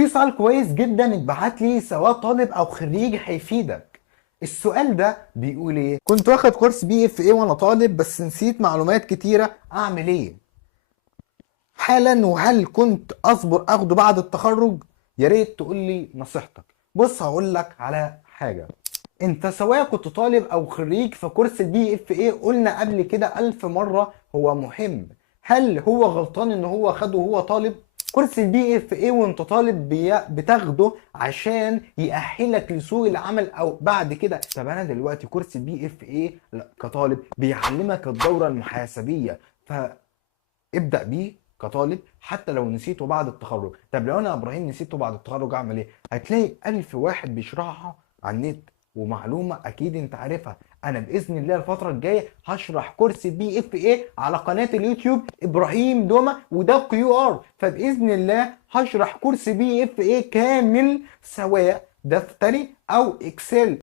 في سؤال كويس جدا اتبعت لي سواء طالب او خريج هيفيدك. السؤال ده بيقول ايه؟ كنت واخد كورس بي اف ايه وانا طالب بس نسيت معلومات كتيرة، اعمل ايه حالا؟ وهل كنت اصبر اخده بعد التخرج؟ يا ريت تقول لي نصيحتك. بص هقول لك على حاجة. انت سواء كنت طالب او خريج، فكورس البي اف ايه قلنا قبل كده الف مرة هو مهم. هل هو غلطان ان هو خده وهو طالب؟ كورس البي اف ايه وانت طالب بتاخده عشان يأهلك لسوق العمل او بعد كده. طب انا دلوقتي كورس البي اف ايه كطالب بيعلمك الدورة المحاسبية، ابدأ بيه كطالب حتى لو نسيته بعد التخرج. طب لو انا يا ابراهيم نسيته بعد التخرج اعمل ايه؟ هتلاقي الف واحد بيشرحها على النت، ومعلومة اكيد انت عارفها. انا باذن الله الفترة الجاية هشرح كورس بي اف ايه على قناة اليوتيوب ابراهيم دومة، وده QR. فباذن الله هشرح كورس بي اف ايه كامل سواء دفتري او اكسل.